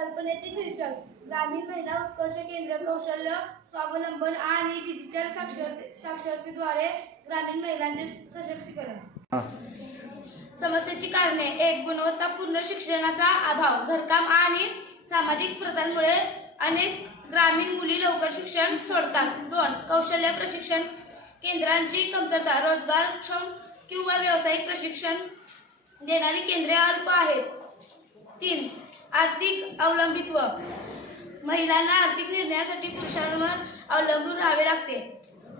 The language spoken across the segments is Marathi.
कल्पनेचे शीर्षक ग्रामीण महिला उत्कर्ष केंद्र कौशल्य स्वावलंबन आणि डिजिटल साक्षरतेद्वारे ग्रामीण महिलांचे सशक्तीकरण। समस्येची कारणे: 1. गुणवत्तापूर्ण शिक्षणाचा अभाव, घरकाम आणि सामाजिक प्रथांमुळे अनेक ग्रामीण मुली लवकर शिक्षण सोडतात। 2. कौशल्य प्रशिक्षण केंद्रांची कमतरता, रोजगारक्षम किंवा व्यावसायिक प्रशिक्षण देणारी केंद्रे अल्प आहेत। 3. आर्थिक अवलंबित्व, महिलांना आर्थिक निर्णयासाठी पुरुषांवर अवलंबून राहावे लागते।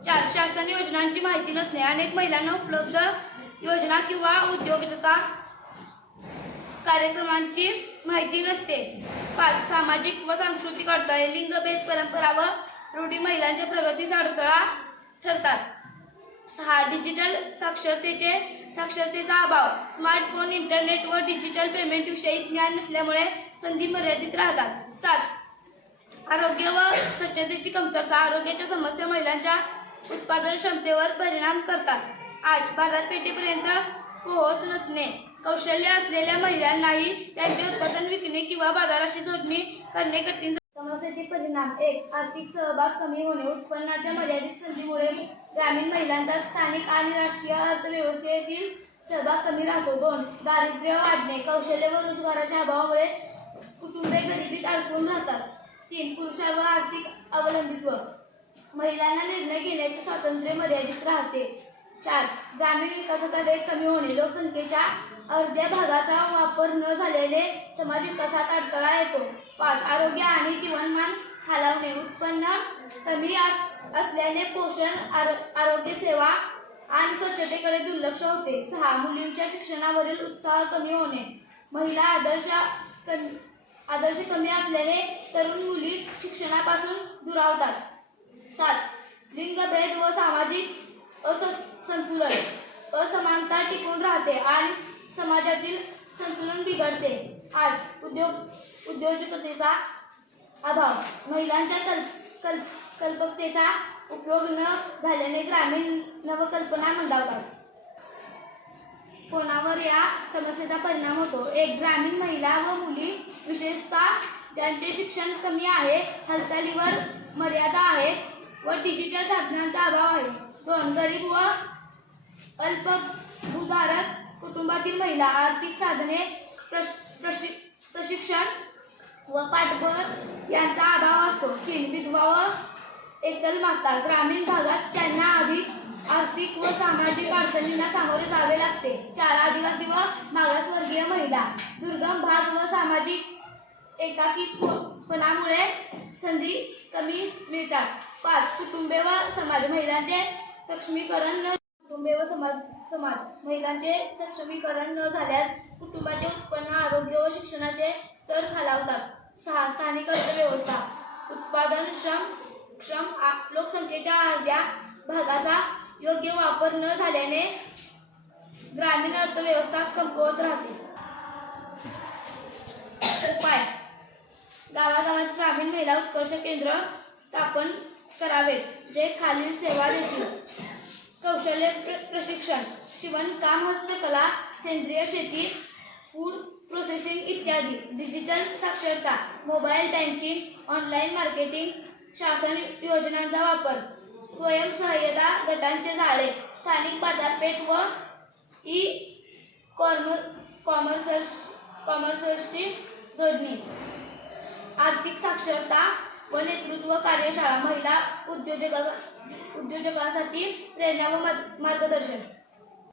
4. शासन योजनांची माहिती नसणे, अनेक महिलांना उपलब्ध योजना किंवा उद्योजकता कार्यक्रमांची माहिती नसते। 5. सामाजिक व सांस्कृतिक अडथळे, लिंगभेद, परंपरा व रूढी महिलांच्या प्रगतीस अडथळा ठरतात। 6. डिजिटल साक्षरतेचा अभाव, स्मार्टफोन, इंटरनेट व डिजिटल पेमेंट विषयी ज्ञान नसल्यामुळे संधी मर्यादित राहतात। 7. आरोग्य व स्वच्छतेची कमतरता, आरोग्याच्या समस्या महिलांच्या उत्पादन क्षमतेवर परिणाम करतात। 8. बाजारपेठेपर्यंत पोहोच नसणे, कौशल्य असलेल्या महिलांनाही त्यांचे उत्पादन विकणे किंवा बाजाराशी जोडणी करणे कठीण। समस्येचे परिणाम: 1. आर्थिक सहभाग कमी होणे, उत्पन्नाच्या मर्यादित संधीमुळे ग्रामीण महिलांचा स्थानिक आणि राष्ट्रीय अर्थव्यवस्थेतील सहभाग कमी राहतो। 2. दारिद्र्य वाढणे, कौशल्य व रोजगाराच्या अभावामुळे कुटुंबे गरिबीत अडकून राहतात। 3. पुरुषांवर आर्थिक अवलंबित्व, महिलांना निर्णय घेण्याचे स्वातंत्र्य मर्यादित राहते। 4. ग्रामीण विकासाचा वेग कमी होणे, लोकसंख्येच्या अर्ध्या भागाचा वापर न झाल्याने समाज विकासात अडथळा येतो। 5. आरोग्य आणि जीवनमान खालावणे, उत्पन्न कमी असल्याने पोषण, आरोग्य सेवा आणि स्वच्छतेकडे दुर्लक्ष होते। 6. मुलींच्या शिक्षणावरील उत्साह कमी होणे, महिला आदर्श कमी असल्याने तरुण मुली शिक्षणापासून दुरावतात। 7. लिंगभेद व सामाजिक असंतुलन, असमानता टिकून राहते आणि समाजातील संतुलन बिघडते। 8. उद्योजकतेचा अभाव, महिलांच्या कल्पकतेचा उपयोग न झाल्याने ग्रामीण नवकल्पना मंदावतात। कोणावर या समस्येचा परिणाम होतो? 1. ग्रामीण महिला व मुली, विशेषतः ज्यांचे शिक्षण कमी आहे, हालचालीवर मर्यादा आहे व डिजिटल साधनांचा अभाव आहे। 2. गरीब व अल्पभूधारक कुटुंबातील महिला, आर्थिक साधने, प्रशिक्षण व पाठबळ यांचा अभाव असतो। 3. विधवा व एकल माता, ग्रामीण भागात त्यांना अधिक आर्थिक व सामाजिक अडचणींना सामोरे जावे लागते। 4. आदिवासी व मागासवर्गीय महिला, दुर्गम भाग व सामाजिक एकाकीपणामुळे संधी कमी मिळतात। 5. कुटुंबे व समाज, महिलांचे सक्षमीकरण न झाल्यास कुटुंबाचे उत्पन्न, आरोग्य व शिक्षणाचे स्तर खालावतात। 6. स्थानिक अर्थव्यवस्था, उत्पादनक्षम लोकसंख्येच्या अर्ध्या भागाचा योग्य वापर न झाल्याने ग्रामीण अर्थव्यवस्था कमकुवत राहते। उपाय: गावागावात ग्रामीण महिला उत्कर्ष केंद्र स्थापन करावेत, जे खालील सेवा देतील: कौशल्य प्रशिक्षण, शिवणकाम, हस्तकला, सेंद्रिय शेती, फूड प्रोसेसिंग इत्यादी. डिजिटल साक्षरता, मोबाईल बँकिंग, ऑनलाईन मार्केटिंग, शासन योजनांचा वापर, स्वयंसहाय्यता गटांचे जाळे, स्थानिक बाजारपेठ व कॉमर्सची जोडणी, आर्थिक साक्षरता व नेतृत्व कार्यशाळा, महिला उद्योजकांसाठी प्रेरणा व मार्गदर्शन.